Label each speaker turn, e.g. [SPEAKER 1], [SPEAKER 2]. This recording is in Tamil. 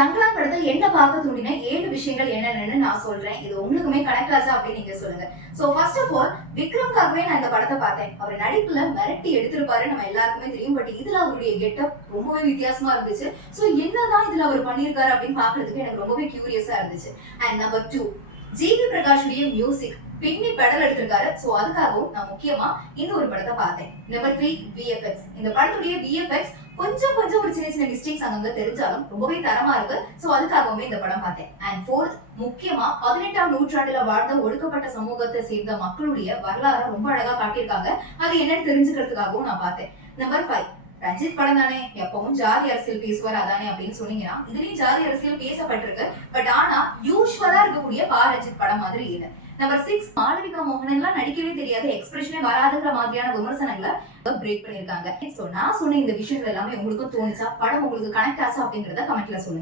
[SPEAKER 1] தங்களா படத்தை என்ன பார்க்க தூண்டின ஏழு விஷயங்கள் என்னென்னு நான் சொல்றேன். இது உங்களுக்குமே கனெக்ட் அப்படின்னு நீங்க சொல்லுங்க. சோ ஃபர்ஸ்ட் ஆஃப் ஆல் விக்ரம்காகவே நான் இந்த படத்தை பார்த்தேன். அவர் நடிப்புல மிரட்டி எடுத்திருப்பாரு நம்ம எல்லாருக்குமே தெரியும். பட் இதுல அவருடைய கெட்டப் ரொம்பவே வித்தியாசமா இருந்துச்சு. சோ என்னதான் இதுல அவர் பண்ணியிருக்காரு அப்படின்னு பாக்குறதுக்கு எனக்கு ரொம்பவே கியூரியஸா இருந்துச்சு. அண்ட் நம்பர் டூ ஜிவி பிரகாஷுடைய மியூசிக் பின்னி பெடல் எடுத்திருக்காரு. சோ அதுக்காகவும் நான் முக்கியமா இந்த ஒரு படத்தை பார்த்தேன். நம்பர் த்ரீ விஎஃப்எக்ஸ் இந்த படத்துடைய விஎஃப்எக்ஸ் கொஞ்சம் கொஞ்சம் ஒரு சின்ன சின்ன மிஸ்டேக்ஸ் அங்கங்க தெரிஞ்சாலும் ரொம்பவே தரமா இருக்கு. சோ அதுக்காகவுமே இந்த படம் பார்த்தேன். அண்ட் ஃபோர்த் முக்கியமா பதினெட்டாம் நூற்றாண்டுல வாழ்ந்த ஒடுக்கப்பட்ட சமூகத்தை சேர்ந்த மக்களுடைய வரலாறை ரொம்ப அழகா காட்டியிருக்காங்க. அது என்னன்னு தெரிஞ்சுக்கிறதுக்காகவும் நான் பார்த்தேன். நம்பர் ஃபைவ் ரஞ்சித் படம் தானே. எப்பவும் ஜாதி அரசியல் பேசுவார் அதானே அப்படின்னு சொன்னீங்கன்னா இதுலயும் ஜாதி அரசியல் பேசப்பட்டிருக்கு. பட் ஆனா யூஸ்வலா இருக்கக்கூடிய பா ரஞ்சித் படம் மாதிரி இல்லை. நம்பர் சிக்ஸ் மாளவிகா மோகனன்லாம் நடிக்கவே தெரியாது. எக்ஸ்பிரஷனே வராதுங்கிற மாதிரியான விமர்சனங்களை பிரேக் பண்ணியிருக்காங்க. ஸோ நான் சொன்ன இந்த விஷயங்கள் எல்லாமே உங்களுக்கு தோணுச்சா? படம் உங்களுக்கு கனெக்ட் ஆச்சா அப்படிங்கிறத கமெண்ட்ல சொல்லுங்க.